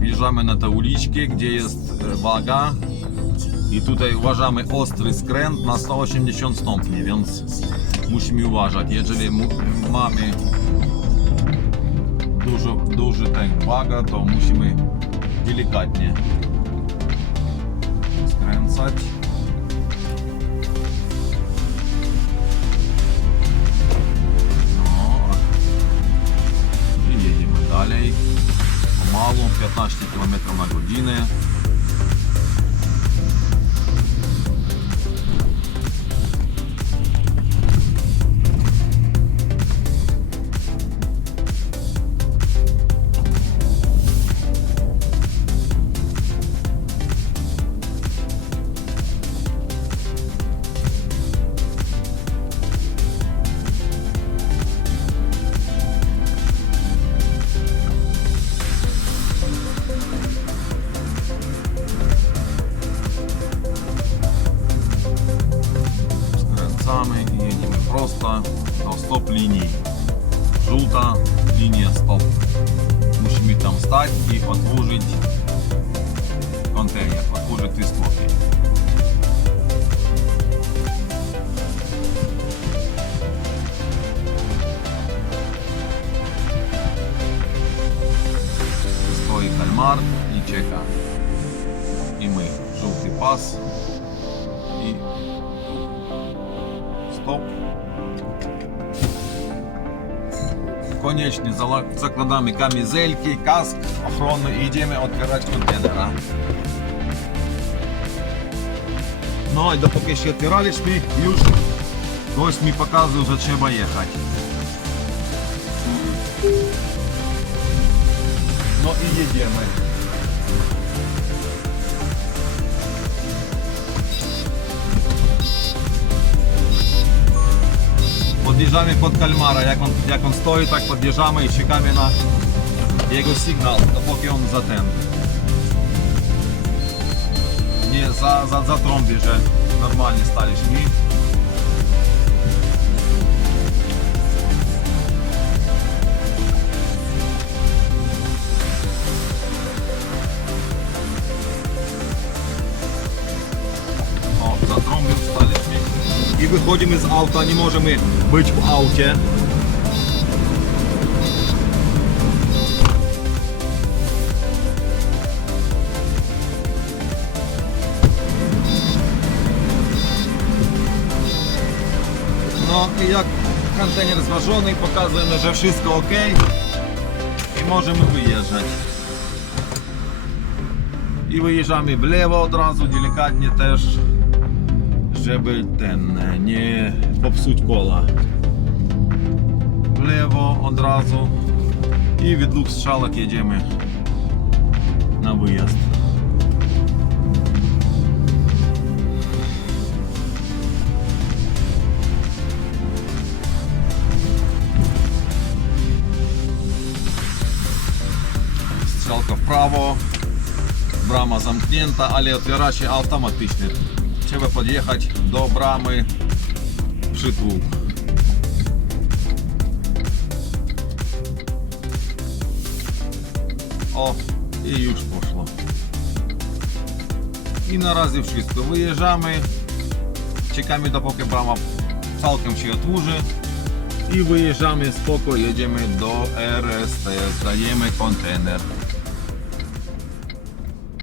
wjeżdżamy na te uliczki, gdzie jest e, waga i tutaj uważamy ostry skręt na 180 stopni, więc musimy uważać, jeżeli mamy dużo, duży ten waga, to musimy delikatnie skręcać. мало, 15 км на годину. нами едем просто до стоп-линии. Желтая линия стоп. Мусим там встать и отвужить контейнер, отвужить из лодки. Стоит кальмар и чека. И мы. Желтый пас и готов. Конечный закладами камизельки, каск, охрану и идем открывать контейнера. Ну а допоки ще тиралиш ми, Юж, хтось мені показує, що треба їхати. Ну і їдемо. podjeżdżamy pod Kalmara. Jak on, jak on stoi, tak podjeżdżamy i czekamy na jego sygnał, dopóki on za ten nie za, za, zatrąbi, że normalnie staliśmy. выходим из аута, не можем мы быть в ауте. Ну і як контейнер зважений, показуємо, що все окей і можемо виїжджати. І виїжджаємо вліво одразу, делікатні теж вже би тен, не попсуть кола. Вліво одразу. І від лукс шалок їдемо на виїзд. Стрелка вправо, брама замкнента, але отвірачі автоматичні. trzeba podjechać do bramy przytłuk. O, i już poszło. I na razie wszystko. Wyjeżdżamy, czekamy dopóki brama całkiem się otworzy i wyjeżdżamy spoko, jedziemy do RST, zdajemy kontener.